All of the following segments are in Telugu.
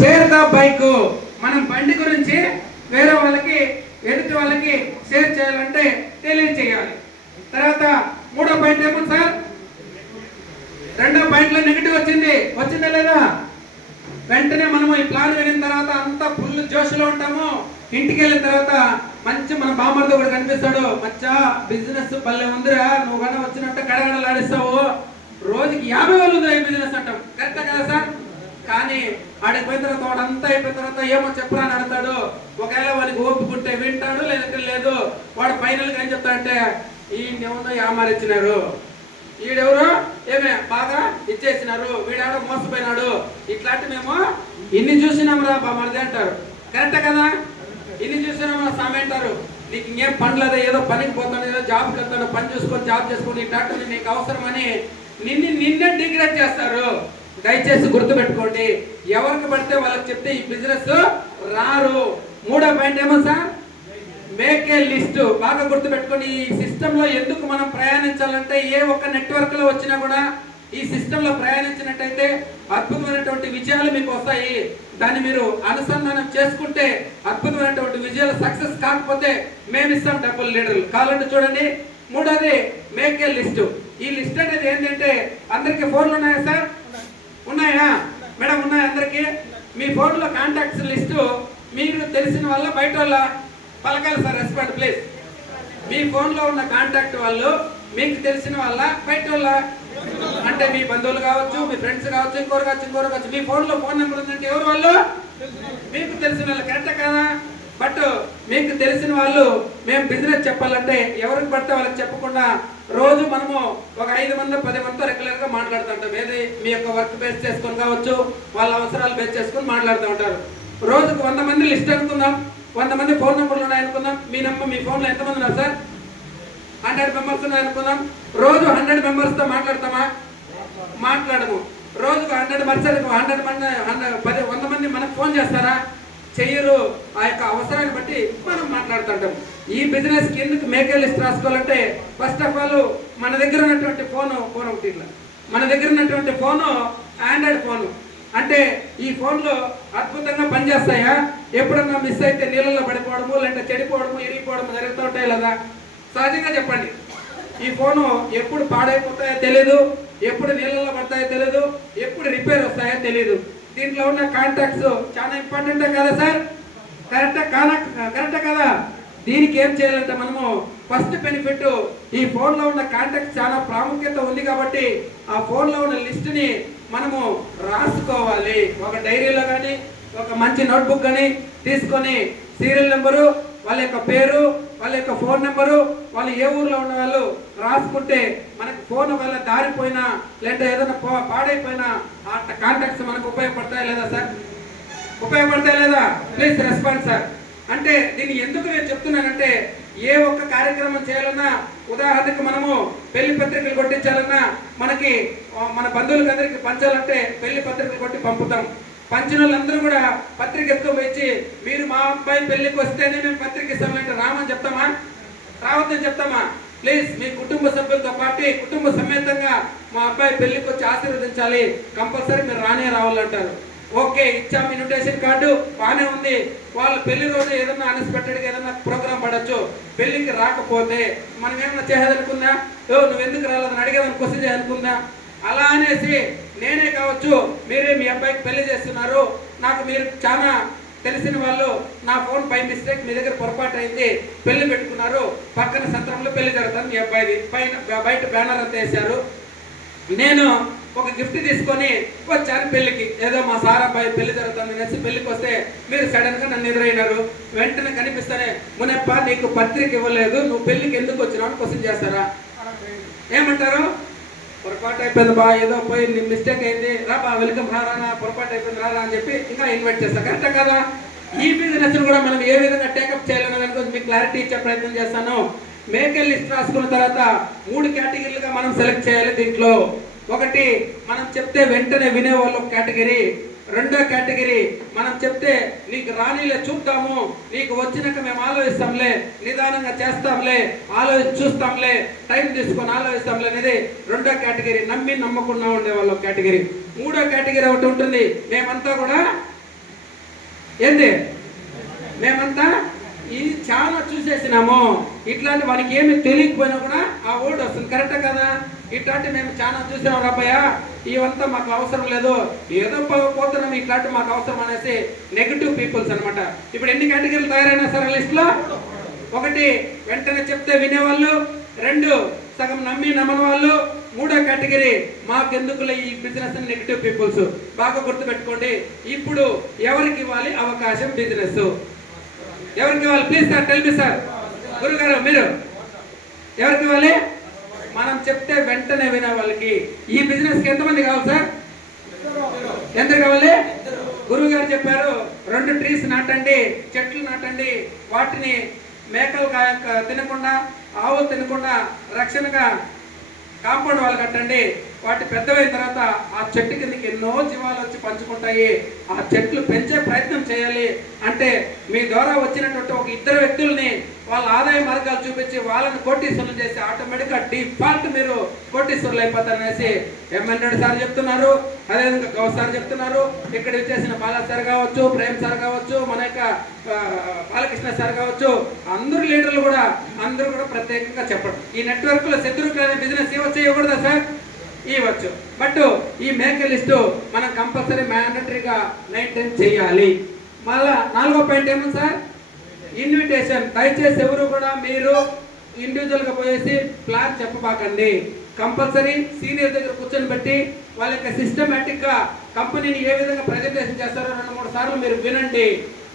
Share the bike. మనం బండి గురించి వేరే వాళ్ళకి ఎదుటి వాళ్ళకి షేర్ చేయాలంటే తెలియచేయాలి. తర్వాత మూడో పాయింట్ ఏమో సార్, రెండో పాయింట్ లో నెగిటివ్ వచ్చిందా లేదా? వెంటనే మనము ఈ ప్లాన్ వినిన తర్వాత అంతా ఫుల్ జోష్లో ఉంటాము. ఇంటికి వెళ్ళిన తర్వాత మంచి మన బామ్మర్తో కూడా కనిపిస్తాడు, మచ్చా బిజినెస్ భలే ఉందిరా, నువ్వు కన్నా వచ్చినట్టు గడగడలాడిస్తావు, రోజుకి 50,000 ఉందిరా ఈ బిజినెస్ అంటాం. కరెక్టా కదా సార్? కానీ ఆడికి పోయిన తర్వాత వాడు అంతా అయిపోయిన తర్వాత ఏమో చెప్పరా అని అడతాడు. ఒకవేళ వాడికి ఓపుకుంటే వింటాడు, లేదంటే లేదు. వాడు ఫైనల్గా ఏం చెప్తాడంటే, ఈయనెవరో యామారిచ్చినారు, వీడెవరో ఏమే బాగా ఇచ్చేసినారు, వీడాడో మోసపోయినాడు, ఇట్లాంటి మేము ఇన్ని చూసినాం రా బామర్ది అంటారు. కరెక్టా కదా? ఇన్ని చూసినాం రా స్వామి అంటారు. నీకు ఇంకేం పనిలేదా, ఏదో పనికి పోతాను, ఏదో జాబ్కి వెళ్తాను, పని చూసుకొని జాబ్ చేసుకొని ఇట్లాంటి నీకు అవసరమని నిన్నే డిగ్రేడ్ చేస్తారు. దయచేసి గుర్తుపెట్టుకోండి, ఎవరికి పడితే వాళ్ళకి చెప్తే ఈ బిజినెస్ రారు. మూడో పాయింట్ ఏమో సార్, మేక్ ఏ లిస్ట్. బాగా గుర్తుపెట్టుకోండి, ఈ సిస్టమ్ లో ఎందుకు మనం ప్రయాణించాలంటే, ఏ ఒక్క నెట్వర్క్ లో వచ్చినా కూడా ఈ సిస్టమ్ లో ప్రయాణించినట్టయితే అద్భుతమైనటువంటి విజయాలు మీకు వస్తాయి. దాన్ని మీరు అనుసంధానం చేసుకుంటే అద్భుతమైనటువంటి విజయాలు సక్సెస్ కాకపోతే మేము ఇస్తాం డబ్బులు లీడర్లు కావాలంటే చూడండి. మూడోది మేక్ ఏ లిస్ట్. ఈ లిస్ట్ అనేది ఏంటంటే, అందరికి ఫోన్లు ఉన్నాయా సార్? ఉన్నాయా మేడం? ఉన్నాయా అందరికి? మీ ఫోన్లో కాంటాక్ట్స్ లిస్టు మీరు తెలిసిన వాళ్ళ బయట వాళ్ళ పలకాలి సార్, రెస్పాండ్ ప్లీజ్. మీ ఫోన్లో ఉన్న కాంటాక్ట్ వాళ్ళు మీకు తెలిసిన వాళ్ళ బయట వాళ్ళ, అంటే మీ బంధువులు కావచ్చు, మీ ఫ్రెండ్స్ కావచ్చు, ఇంకోరు కావచ్చు. మీ ఫోన్లో ఫోన్ నెంబర్ ఉందంటే ఎవరు వాళ్ళు? మీకు తెలిసిన వాళ్ళు. కరెక్టా కదా? బట్ మీకు తెలిసిన వాళ్ళు మేము బిజినెస్ చెప్పాలంటే ఎవరికి పడితే వాళ్ళకి చెప్పకుండా రోజు మనము ఒక 5 మంది 10 మందితో రెగ్యులర్గా మాట్లాడుతుంటాం. ఏది మీ యొక్క వర్క్ బేస్ చేసుకొని కావచ్చు, వాళ్ళ అవసరాలు బేస్ చేసుకొని మాట్లాడుతూ ఉంటారు. రోజుకు 100 మంది లిస్ట్ అనుకుందాం, 100 మంది ఫోన్ నెంబర్లు ఉన్నాయనుకుందాం. మీ ఫోన్లో ఎంతమంది ఉన్నారు సార్? 100 మెంబర్స్ ఉన్నాయనుకుందాం. రోజు 100 మెంబర్స్తో మాట్లాడతామా? మాట్లాడము. రోజుకు 100 పర్సెంట్ 100 మంది మనకు ఫోన్ చేస్తారా? చెయ్యరు. ఆ యొక్క అవసరాన్ని బట్టి మనం మాట్లాడుతుంటాం. ఈ బిజినెస్కి ఎందుకు మేక్ ఏ లిస్ట్ రాసుకోవాలంటే, ఫస్ట్ ఆఫ్ ఆల్ మన దగ్గర ఉన్నటువంటి ఫోన్ ఒకటి ఇట్లా, మన దగ్గర ఉన్నటువంటి ఫోను ఆండ్రాయిడ్ ఫోను. అంటే ఈ ఫోన్లో అద్భుతంగా పనిచేస్తాయా? ఎప్పుడన్నా మిస్ అయితే నీళ్ళలో పడిపోవడము, లేదంటే చెడిపోవడము, ఇరిగిపోవడము జరుగుతూ ఉంటాయి లేదా? సహజంగా చెప్పండి. ఈ ఫోను ఎప్పుడు పాడైపోతాయో తెలీదు, ఎప్పుడు నీళ్ళలో పడతాయో తెలీదు, ఎప్పుడు రిపేర్ వస్తాయో తెలీదు. దీంట్లో ఉన్న కాంటాక్ట్స్ చాలా ఇంపార్టెంటే కదా సార్? కరెక్టా కదా? దీనికి ఏం చేయాలంటే మనము ఫస్ట్ బెనిఫిట్, ఈ ఫోన్లో ఉన్న కాంటాక్ట్స్ చాలా ప్రాముఖ్యత ఉంది కాబట్టి ఆ ఫోన్లో ఉన్న లిస్ట్ని మనము రాసుకోవాలి. ఒక డైరీలో కానీ, ఒక మంచి నోట్బుక్ కానీ తీసుకొని సీరియల్ నెంబరు, వాళ్ళ యొక్క పేరు, వాళ్ళ యొక్క ఫోన్ నెంబరు, వాళ్ళు ఏ ఊర్లో ఉన్న వాళ్ళు రాసుకుంటే మనకు ఫోన్ వల్ల దారిపోయినా లేదా ఏదైనా పాడైపోయినా ఆ కాంటాక్ట్స్ మనకు ఉపయోగపడతాయా లేదా సార్? ఉపయోగపడతాయా లేదా? Please response sir. అంటే దీన్ని ఎందుకు నేను చెప్తున్నానంటే, ఏ ఒక్క కార్యక్రమం చేయాలన్నా, ఉదాహరణకు మనము పెళ్లి పత్రికలు కొట్టించాలన్నా, మనకి మన బంధువులకు అందరికి పంచాలంటే పెళ్లి పత్రికలు కొట్టి పంపుతాం. పంచిన వాళ్ళందరూ కూడా పత్రిక ఎత్తుకొని మీరు మా అబ్బాయి పెళ్లికి వస్తేనే మేము పత్రిక ఇస్తామంటే రామని చెప్తామా? రావద్దని చెప్తామా? ప్లీజ్ మీ కుటుంబ సభ్యులతో పాటు కుటుంబ సమేతంగా మా అబ్బాయి పెళ్లికి వచ్చి ఆశీర్వదించాలి, కంపల్సరీ మీరు రావాలంటారు. ఓకే, ఇచ్చాము ఇన్విటేషన్ కార్డు, బాగానే ఉంది. వాళ్ళ పెళ్లి రోజు ఏదన్నా అన్ఎక్స్పెక్టెడ్గా ఏదన్నా ప్రోగ్రామ్ పడవచ్చు. పెళ్లికి రాకపోతే మనం ఏమన్నా చేయాలనుకుందా? నువ్వు ఎందుకు రాలేదని అడిగేదని క్వశ్చన్ చేయాలనుకుందా? అలా అనేసి నేనే కావచ్చు, మీరే మీ అబ్బాయికి పెళ్లి చేస్తున్నారు, నాకు మీరు చాలా తెలిసిన వాళ్ళు, నా ఫోన్ బై మిస్టేక్ మీ దగ్గర పొరపాటు అయింది, పెళ్లి పెట్టుకున్నారు, పక్కన సత్రంలో పెళ్లి జరుగుతుంది, మీ అబ్బాయిది బయట బ్యానర్ అంతా వేశారు, నేను ఒక గిఫ్ట్ తీసుకొని వచ్చాను పెళ్లికి, ఏదో మా సార్ అబ్బాయి పెళ్లి జరుగుతుంది అనేసి పెళ్లికి వస్తే మీరు సడన్గా నన్ను ఎదురైనారు. వెంటనే కనిపిస్తానే, మునప్ప నీకు పత్రిక ఇవ్వలేదు, నువ్వు పెళ్లికి ఎందుకు వచ్చినావు అని క్వశ్చన్ చేస్తారా? ఏమంటారు? పొరపాటు అయిపోయింది బా, ఏదో పోయి నీ మిస్టేక్ అయింది, రాబా వెల్కమ్, రానా పొరపాటు అయిపోయింది రారా అని చెప్పి ఇంకా ఇన్వైట్ చేస్తా. కరెక్టా కదా? ఈ బిజినెస్ కూడా మనం ఏ విధంగా టేకప్ చేయాలన్న దాని గురించి మీకు క్లారిటీ ఇచ్చే ప్రయత్నం చేస్తాను. మేక్ ఏ లిస్ట్ రాసుకున్న తర్వాత 3 కేటగిరీలుగా మనం సెలెక్ట్ చేయాలి. దీంట్లో ఒకటి, మనం చెప్తే వెంటనే వినేవాళ్ళు ఒక కేటగిరీ. రెండో కేటగిరీ, మనం చెప్తే నీకు రానిలే చూద్దాము, నీకు వచ్చినాక మేము ఆలోచిస్తాంలే, నిదానంగా చేస్తాంలే, చూస్తాంలే, టైం తీసుకొని ఆలోచిస్తాంలే అనేది రెండో కేటగిరీ. నమ్మకుండా ఉండేవాళ్ళు ఒక కేటగిరీ. మూడో కేటగిరీ ఒకటి ఉంటుంది, మేమంతా కూడా ఏంది మేమంతా ఇది చాలా చూసేసినాము. ఇట్లాంటి వానికి ఏమి తెలియకపోయినా కూడా ఆ ఓటు వస్తుంది. కరెక్టే కదా? ఇట్లాంటి మేము చాలా చూసినాం రాబోయ, ఇవంతా మాకు అవసరం లేదు, ఏదో పోతున్నాము, ఇట్లాంటి మాకు అవసరం అనేసి నెగిటివ్ పీపుల్స్ అనమాట. ఇప్పుడు ఎన్ని కేటగిరీలు తయారైనా సరే లిస్టులో? ఒకటి వెంటనే చెప్తే వినేవాళ్ళు, రెండు సగం నమ్మి నమ్మని వాళ్ళు, మూడో కేటగిరీ మాకెందుకులే ఈ బిజినెస్ నెగిటివ్ పీపుల్స్. బాగా గుర్తుపెట్టుకోండి. ఇప్పుడు ఎవరికి ఇవ్వాలి అవకాశం? బిజినెస్ ఎవరికి ఇవ్వాలి? Please sir tell me sir. గురుగారు మీరు ఎవరికి ఇవ్వాలి? మనం చెప్తే వెంటనే వినే వాళ్ళకి. ఈ బిజినెస్కి ఎంతమంది కావాలి సార్? ఎంత కావాలి? గురువు గారు చెప్పారు 2 ట్రీస్ నాటండి, చెట్లు నాటండి, వాటిని మేకలు తినకుండా, ఆవులు తినకుండా రక్షణగా కాంపౌండ్ వాళ్ళు కట్టండి. వాటి పెద్దవైన తర్వాత ఆ చెట్టు కిందకి ఎన్నో జీవాలు వచ్చి పంచుకుంటాయి. ఆ చెట్లు పెంచే ప్రయత్నం చేయాలి. అంటే మీ ద్వారా వచ్చినటువంటి ఒక 2 వ్యక్తుల్ని వాళ్ళ ఆదాయ మార్గాలు చూపించి వాళ్ళని కోటీశ్వరులు చేసి ఆటోమేటిక్గా డిఫాల్ట్ మీరు కోటీశ్వరులు అయిపోతారనేసి ఎమ్మెల్యే సార్ చెప్తున్నారు. అదేవిధంగా గౌ సార్ చెప్తున్నారు. ఇక్కడ వచ్చేసిన బాలా సార్ కావచ్చు, ప్రేమ్ సార్ కావచ్చు, మన యొక్క బాలకృష్ణ సార్ కావచ్చు, అందరు లీడర్లు కూడా అందరూ కూడా ప్రత్యేకంగా చెప్పడం. ఈ నెట్వర్క్ లో శత్రువులు అనే బిజినెస్ ఇవ్వచ్చు, ఇవ్వకూడదా సార్? ఇవ్వచ్చు. బట్ ఈ మేక లిస్టు మనం కంపల్సరీ మ్యాండటరీగా మెయింటైన్ చేయాలి. మళ్ళా 4వ పాయింట్ ఏమన్నా సార్? ఇన్విటేషన్. దయచేసి ఎవరు కూడా మీరు ఇండివిజువల్ గా పోయేసి ప్లాన్ చెప్పబాకండి. కంపల్సరీ సీనియర్ దగ్గర కూర్చొని పెట్టి వాళ్ళ యొక్క సిస్టమేటిక్ గా కంపెనీని ఏ విధంగా ప్రజెంటేషన్ చేస్తారో 2-3 సార్లు మీరు వినండి.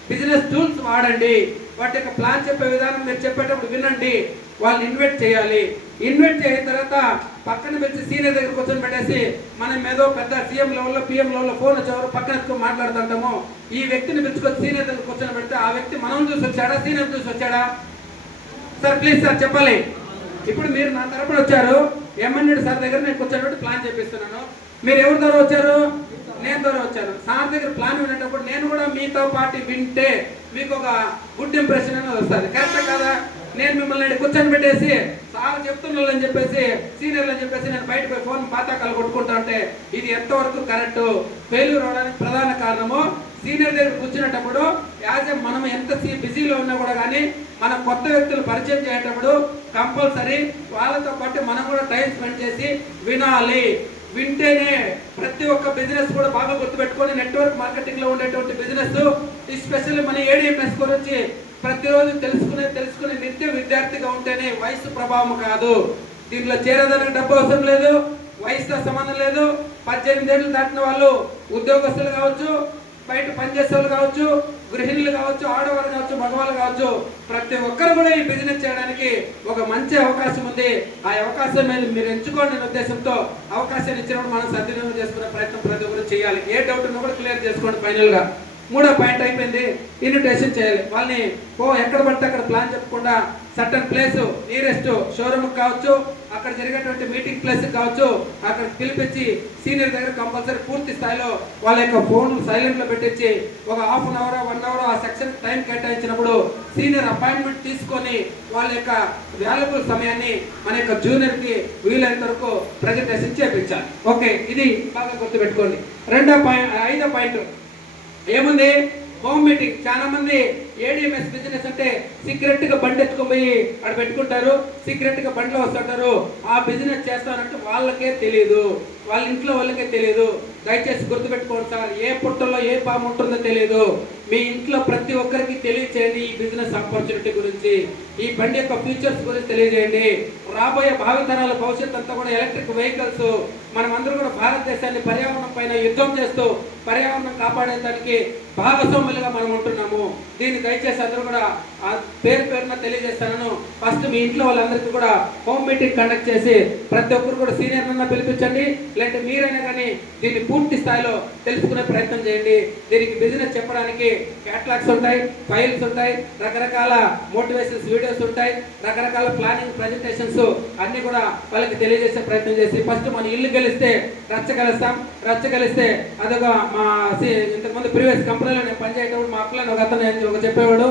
బిజినెస్ టూల్స్ వాడండి. వాటి యొక్క ప్లాన్ చెప్పే విధానం మీరు చెప్పేటప్పుడు వినండి. వాళ్ళని ఇన్వైట్ చేయాలి. ఇన్వైట్ చేసిన తర్వాత పక్కన పెట్టి సీనియర్ దగ్గర కూర్చొని పెట్టేసి మనం ఏదో పెద్ద సీఎం లెవెల్లో పిఎం లెవెల్లో ఫోన్ వచ్చేవారు పక్కన ఎత్తుకొని మాట్లాడుతుంటాము. ఈ వ్యక్తిని పిలుచుకొని సీనియర్ దగ్గర కూర్చొని పెడితే ఆ వ్యక్తి మనం చూసి వచ్చాడా, సీనియర్ చూసి వచ్చాడా? సార్ ప్లీజ్ సార్ చెప్పాలి. ఇప్పుడు మీరు నా తరపున వచ్చారు, ఎమ్మెల్యే సార్ దగ్గర నేను కూర్చొని ప్లాన్ చేపిస్తున్నాను. మీరు ఎవరి ద్వారా వచ్చారు? నేను ద్వారా వచ్చాను. సార్ దగ్గర ప్లాన్ వినేటప్పుడు నేను కూడా మీతో పాటు వింటే మీకు ఒక గుడ్ ఇంప్రెషన్ అనేది వస్తుంది. కరెక్టే కదా? నేను మిమ్మల్ని కూర్చొని పెట్టేసి సార్ చెప్తున్నాను అని చెప్పేసి సీనియర్లు అని చెప్పేసి నేను బయట పోయి ఫోన్ పాతాకాలు కొట్టుకుంటా ఉంటే ఇది ఎంతవరకు కరెక్ట్? ఫెయిల్యూర్ అవడానికి ప్రధాన కారణము సీనియర్ దగ్గర కూర్చునేటప్పుడు యాజ్ ఏ మనం ఎంత బిజీలో ఉన్నా కూడా కానీ మన కొత్త వ్యక్తులు పరిచయం చేసేటప్పుడు కంపల్సరీ వాళ్ళతో పాటు మనం కూడా టైం స్పెండ్ చేసి వినాలి. వింటేనే ప్రతి ఒక్క బిజినెస్ కూడా బాగా గుర్తుపెట్టుకొని నెట్వర్క్ మార్కెటింగ్ లో ఉండేటువంటి బిజినెస్ ఎస్పెషల్లీ మన ఏడిఎంఎస్ గురించి ప్రతిరోజు తెలుసుకునే నిత్య విద్యార్థిగా ఉంటేనే వయసు ప్రభావం కాదు. దీంట్లో చేరేదానికి డబ్బు అవసరం లేదు, వయసుతో సంబంధం లేదు. 18 ఏళ్ళు దాటిన వాళ్ళు ఉద్యోగస్తులు కావచ్చు, బయట పనిచేసే వాళ్ళు కావచ్చు, గృహిణులు కావచ్చు, ఆడవాళ్ళు కావచ్చు, మగవాళ్ళు కావచ్చు, ప్రతి ఒక్కరు కూడా ఈ బిజినెస్ చేయడానికి ఒక మంచి అవకాశం ఉంది. ఆ అవకాశం మీరు ఎంచుకోండి అనే ఉద్దేశంతో అవకాశాన్ని ఇచ్చినప్పుడు మనం సద్వినియోగం చేసుకునే ప్రయత్నం ప్రతి ఒక్కరు చేయాలి. ఏ డౌట్ ఉన్నా కూడా క్లియర్ చేసుకోండి. ఫైనల్ గా 3వ పాయింట్ అయిపోయింది. ఇన్విటేషన్ చేయాలి. వాళ్ళని ఎక్కడ పడితే అక్కడ ప్లాన్ చెప్పకుండా సర్టన్ ప్లేస్ నియరెస్ట్ షోరూమ్ కావచ్చు, అక్కడ జరిగేటువంటి మీటింగ్ ప్లేస్ కావచ్చు, అక్కడ పిలిపించి సీనియర్ దగ్గర కంపల్సరీ పూర్తి స్థాయిలో వాళ్ళ యొక్క ఫోన్లు సైలెంట్ లో పెట్టించి ఒక హాఫ్ అన్ అవర్ 1 అవర్ ఆ సెక్షన్ టైం కేటాయించినప్పుడు సీనియర్ అపాయింట్మెంట్ తీసుకొని వాళ్ళ యొక్క వాల్యుబుల్ సమయాన్ని మన యొక్క జూనియర్ కి వీలైనంత వరకు ప్రజెంటేషన్ చేపించాలి. ఓకే, ఇది బాగా గుర్తుపెట్టుకోండి. 5వ పాయింట్ ఏముంది? Home meeting. చాలా మంది ఏడిఎంఎస్ బిజినెస్ అంటే సీక్రెట్ గా బండి ఎత్తుకొని పోయి అక్కడ పెట్టుకుంటారు, సీక్రెట్ గా బండిలో వస్తుంటారు. ఆ బిజినెస్ చేస్తానంటే వాళ్ళకే తెలియదు, వాళ్ళ ఇంట్లో వాళ్ళకే తెలియదు. దయచేసి గుర్తుపెట్టుకోండి సార్, ఏ పుట్టలో ఏ పాము ఉంటుందో తెలియదు. మీ ఇంట్లో ప్రతి ఒక్కరికి తెలియచేయండి ఈ బిజినెస్ ఆపర్చునిటీ గురించి, ఈ బండి యొక్క ఫ్యూచర్స్ గురించి తెలియజేయండి. రాబోయే భావితరాల భవిష్యత్తు అంతా కూడా ఎలక్ట్రిక్ వెహికల్స్. మనం అందరూ కూడా భారతదేశాన్ని పర్యావరణం పైన యుద్ధం చేస్తూ పర్యావరణం కాపాడేదానికి భాగస్వాములుగా మనం ఉంటున్నాము. దీన్ని దయచేసి అందరూ కూడా పేరున తెలియజేస్తాను. ఫస్ట్ మీ ఇంట్లో వాళ్ళందరికీ కూడా హోమ్ మీటింగ్ కండక్ట్ చేసి ప్రతి ఒక్కరు కూడా సీనియర్ అన్న పిలిపించండి, లేదంటే మీరైనా కానీ దీన్ని పూర్తి స్థాయిలో తెలుసుకునే ప్రయత్నం చేయండి. దీనికి బిజినెస్ చెప్పడానికి క్యాటలాగ్స్ ఉంటాయి, ఫైల్స్ ఉంటాయి, రకరకాల మోటివేషన్స్ వీడియోస్ ఉంటాయి, రకరకాల ప్లానింగ్ ప్రజెంటేషన్స్ అన్ని కూడా వాళ్ళకి తెలియజేసే ప్రయత్నం చేసి ఫస్ట్ మన ఇల్లు గెలిస్తే రచ్చగలిస్తే అదొక మా ఇంతకుముందు ప్రీవియస్ కంపెనీలో నేను పనిచేసేటప్పుడు మా అక్కలను ఒక అతను ఒక చెప్పేవాడు,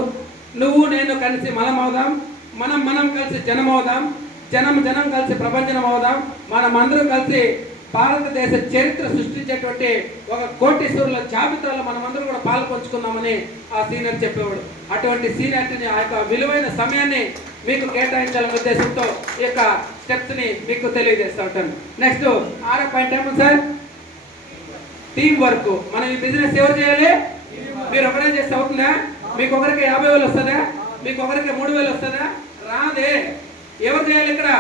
నువ్వు నేను కలిసి మనం అవుదాం, మనం కలిసి జనం అవుదాం, జనం కలిసి ప్రపంచం అవుదాం, మనం అందరం కలిసి భారతదేశ చరిత్ర సృష్టించేటువంటి ఒక కోటీశ్వరుల జాబితాలో మనమందరం కూడా పాల్పంచుకుందామని ఆ సీనియర్ చెప్పేవాడు. అటువంటి సీనియర్ని ఆ యొక్క విలువైన సమయాన్ని మీకు కేటాయించాలనే ఉద్దేశంతో ఈ యొక్క స్టెప్స్ని మీకు తెలియజేస్తూ ఉంటాను. నెక్స్ట్ 6వ పాయింట్ ఏమో సార్, టీం వర్క్. మనం ఈ బిజినెస్ ఎవరు చేయాలి? మీరు ఒకరే చేస్తే అవుతుందా? మీకు ఒకరికి 50,000 వస్తుందా? మీకు ఒకరికి 3,000 వస్తుందా? రాదే. ఎవరు చేయాలి ఇక్కడ?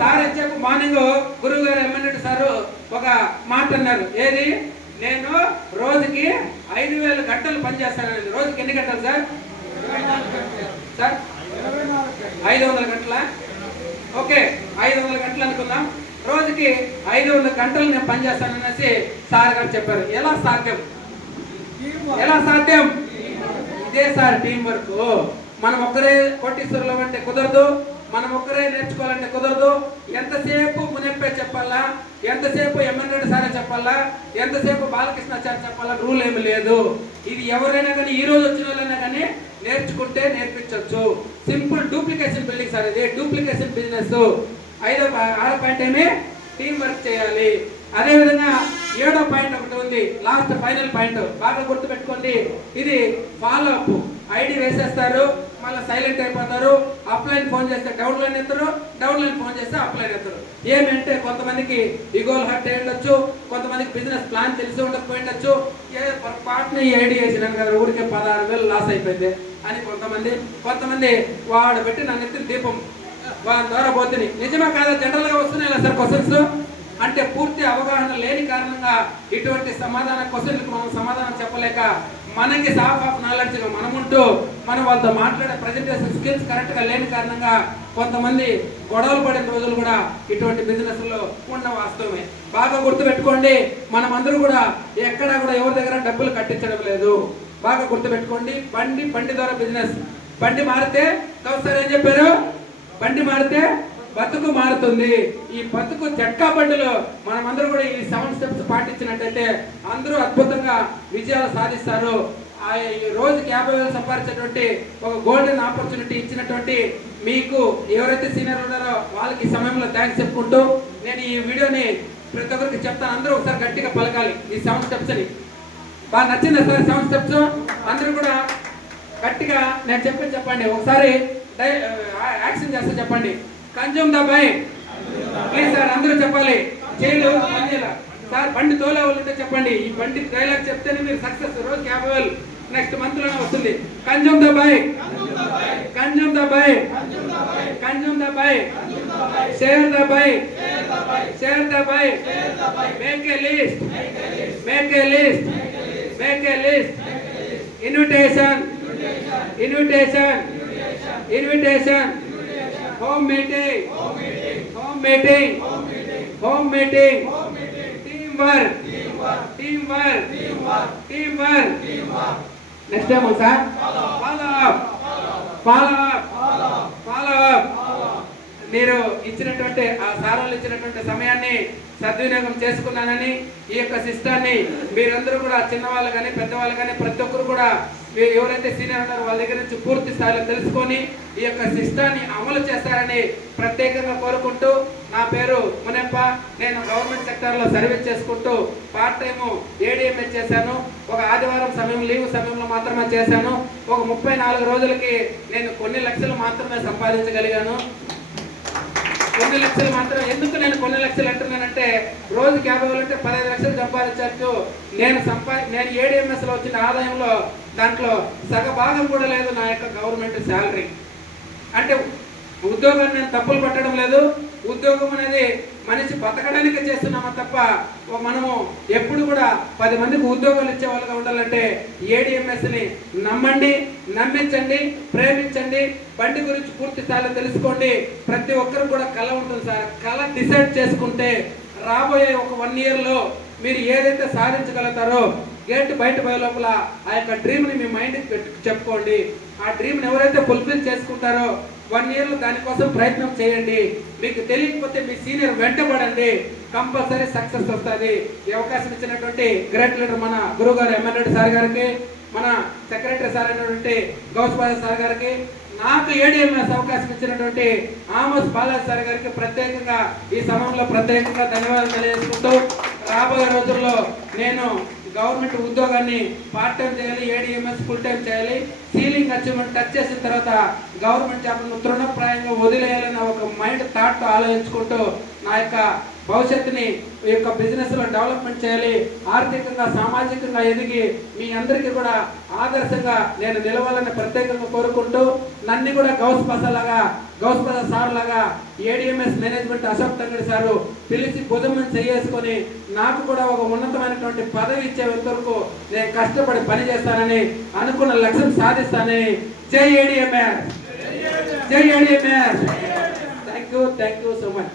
సార్ వచ్చాక మార్నింగ్ గురువు గారు ఎమ్మెల్యే సారు ఒక మాట అన్నారు. ఏది? నేను రోజుకి 5,000 గంటలు పనిచేస్తానండి. రోజుకి ఎన్ని గంటలు సార్? సార్ 500 గంటల. ఓకే, 500 గంటలు అనుకుందాం. రోజుకి 500 గంటలు నేను పనిచేస్తాననేసి సార్ గారు చెప్పారు. ఎలా సాధ్యం? ఎలా సాధ్యం? ఇదే సార్ టీం వర్క్. మనం ఒక్కరే కోటీశ్వరులు అంటే కుదరదు, మనం ఒక్కరే నేర్చుకోవాలంటే కుదరదు. ఎంతసేపు మునెప్పే చెప్పాలా, ఎంతసేపు ఎమ్మెల్యే సారే చెప్పాలా, ఎంతసేపు బాలకృష్ణాచారి చెప్పాలా, రూల్ ఏమి లేదు. ఇది ఎవరైనా కానీ ఈ రోజు వచ్చిన వాళ్ళైనా కానీ నేర్చుకుంటే నేర్పించవచ్చు. సింపుల్ డూప్లికేషన్ బిల్డింగ్ సార్ ఇది, డూప్లికేషన్ బిజినెస్. 6వ పాయింట్ ఏమి? టీం వర్క్ చేయాలి. అదేవిధంగా 7వ పాయింట్ ఒకటి ఉంది, లాస్ట్ ఫైనల్ పాయింట్, బాగా గుర్తుపెట్టుకోండి. ఇది ఫాలో అప్. ఐడి వేసేస్తారు, మళ్ళీ సైలెంట్ అయిపోతారు. అప్లైన్ ఫోన్ చేస్తే డౌన్ లైన్ ఎత్తారు, డౌన్ లైన్ ఫోన్ చేస్తే అప్లైన్ ఎత్తారు. ఏమంటే కొంతమందికి ఈగోల్ హర్ట్ అయి ఉండొచ్చు, కొంతమందికి బిజినెస్ ప్లాన్ తెలిసి ఉండకపోయిండొచ్చు. పొరపాటున ఈ ఐడి వేసినాను కదా ఊరికే 16,000 లాస్ అయిపోయింది అని కొంతమంది వాడు పెట్టి నన్ను ఎత్తిన దీపం వారి ద్వారా పోతుంది. నిజమే కాదా? జనరల్గా వస్తున్నాయి సార్ క్వశ్చన్స్. అంటే పూర్తి అవగాహన లేని కారణంగా ఇటువంటి క్వశ్చన్లకు మనం సమాధానం చెప్పలేక, మనకి సాఫ్ ఆఫ్ నాలెడ్జ్ మనముంటూ మనం వాళ్ళతో మాట్లాడే ప్రజెంటేషన్ స్కిల్స్ కరెక్ట్గా లేని కారణంగా కొంతమంది గొడవలు పడిన రోజులు కూడా ఇటువంటి బిజినెస్లో ఉన్న వాస్తవమే. బాగా గుర్తుపెట్టుకోండి, మనమందరూ కూడా ఎక్కడా కూడా ఎవరి దగ్గర డబ్బులు కట్టించడం లేదు. బాగా గుర్తుపెట్టుకోండి. బండి ద్వారా బిజినెస్. బండి మారితే సార్ ఏం చెప్పారు? బండి మారితే బతుకు మారుతుంది. ఈ బతుకు జట్కా బండిలో మనమందరూ కూడా ఈ 7 స్టెప్స్ పాటించినట్టయితే అందరూ అద్భుతంగా విజయాలు సాధిస్తారు. రోజుకి 50,000 సంపాదించేటువంటి ఒక గోల్డెన్ ఆపర్చునిటీ ఇచ్చినటువంటి మీకు ఎవరైతే సీనియర్ ఉన్నారో వాళ్ళకి ఈ సమయంలో థ్యాంక్స్ చెప్పుకుంటూ నేను ఈ వీడియోని ప్రతి ఒక్కరికి చెప్తాను. అందరూ ఒకసారి గట్టిగా పలకాలి ఈ 7 స్టెప్స్ అని. బాగా నచ్చిందా సార్ 7 స్టెప్స్? అందరూ కూడా గట్టిగా నేను చెప్పండి. ఒకసారి యాక్షన్ చేస్తే చెప్పండి. Consume the bike. Please sir అందరూ చెప్పాలి. చేయలు సార్ బండి తోలే వాళ్ళు ఉంటే చెప్పండి. ఈ బండి డైలాగ్ చెప్తేనే మీరు సక్సెస్. రోజుకి 50,000 నెక్స్ట్ మంత్ లోనే వస్తుంది. Consume the bike, consume the bike, consume the bike, share the bike, share the bike, make a list, make a list, make a list. Invitation, invitation, invitation. Home meeting, home meeting, home meeting, teamwork, teamwork, teamwork. Next time also, follow up, follow up, follow up. మీరు ఇచ్చినటువంటి ఆ సారాలు ఇచ్చినటువంటి సమయాన్ని సద్వినియోగం చేసుకున్నానని, ఈ యొక్క సిస్టాన్ని మీరందరూ కూడా చిన్నవాళ్ళు కానీ పెద్దవాళ్ళు కానీ ప్రతి ఒక్కరు కూడా ఎవరైతే సీనియర్ ఉన్నారో వాళ్ళ దగ్గర నుంచి పూర్తి స్థాయిలో తెలుసుకొని ఈ యొక్క సిస్టాన్ని అమలు చేస్తారని ప్రత్యేకంగా కోరుకుంటూ, నా పేరు మునెప్ప. నేను గవర్నమెంట్ సెక్టార్లో సర్వీస్ చేసుకుంటూ పార్ట్ టైము ADMA చేశాను. ఒక ఆదివారం సమయం లీవ్ సమయంలో మాత్రమే చేశాను. ఒక 34 రోజులకి నేను కొన్ని లక్షలు మాత్రమే సంపాదించగలిగాను. కొన్ని లక్షలు మాత్రం. ఎందుకు నేను కొన్ని లక్షలు అంటున్నానంటే రోజుకి 50,000 అంటే 15 లక్షలు సంపాదించవచ్చు. నేను ADMS లో వచ్చిన ఆదాయంలో దాంట్లో సగభాగం కూడా లేదు నా యొక్క గవర్నమెంట్ శాలరీ. అంటే ఉద్యోగాన్ని నేను తప్పులు పట్టడం లేదు. ఉద్యోగం అనేది మనిషి బతకడానికి చేస్తున్నామా తప్ప మనము ఎప్పుడు కూడా 10 మందికి ఉద్యోగాలు ఇచ్చే వాళ్ళగా ఉండాలంటే ADMSని నమ్మండి, నమ్మించండి, ప్రేమించండి. బండి గురించి పూర్తి స్థాయిలో తెలుసుకోండి. ప్రతి ఒక్కరు కూడా కళ ఉంటుంది సార్. కళ డిసైడ్ చేసుకుంటే రాబోయే ఒక 1 ఇయర్లో మీరు ఏదైతే సాధించగలుగుతారో గేట్ బయట పోయే లోపల ఆ యొక్క డ్రీమ్ని మీ మైండ్కి చెప్పుకోండి. ఆ డ్రీమ్ని ఎవరైతే ఫుల్ఫిల్ చేసుకుంటారో 1 ఇయర్లో దానికోసం ప్రయత్నం చేయండి. మీకు తెలియకపోతే మీ సీనియర్ వెంటబడండి, కంపల్సరీ సక్సెస్ వస్తుంది. ఈ అవకాశం ఇచ్చినటువంటి గ్రేట్ లీడర్ మన గురువు గారు ఎమ్మెల్యే సార్ గారికి, మన సెక్రటరీ సార్ అయినటువంటి గౌస్పాల్ సార్ గారికి, నాకు ఏడీఎంఎస్ అవకాశం ఇచ్చినటువంటి ఆమోస్ బాలాజీ సార్ గారికి ప్రత్యేకంగా ఈ సమయంలో ప్రత్యేకంగా ధన్యవాదాలు తెలియజేసుకుంటూ, రాబోయే రోజుల్లో నేను గవర్నమెంట్ ఉద్యోగాన్ని పార్ట్ టైం చేయాలి, ఏడీఎంఎస్ ఫుల్ టైం చేయాలి, సీలింగ్ అచీవ్మెంట్ టచ్ చేసిన తర్వాత గవర్నమెంట్ జాబ్ను తృణప్రాయంగా వదిలేయాలన్న ఒక మైండ్ థాట్తో ఆలోచించుకుంటూ నా యొక్క భవిష్యత్తుని ఈ యొక్క బిజినెస్లో డెవలప్మెంట్ చేయాలి, ఆర్థికంగా సామాజికంగా ఎదిగి మీ అందరికీ కూడా ఆదర్శంగా నేను నిలవాలని ప్రత్యేకంగా కోరుకుంటూ, నన్ను కూడా గౌస్పాల్ సార్ లాగా ఏడీఎంఎస్ మేనేజ్మెంట్ అశోక్ తంగడి సారు పిలిచి భుజం చేసుకొని నాకు కూడా ఒక ఉన్నతమైనటువంటి పదవి ఇచ్చే వరకు నేను కష్టపడి పని చేస్తానని, అనుకున్న లక్ష్యం సాధిస్తానని. జై ఏడీఎంఎస్, జై ADMS. Thank you so much.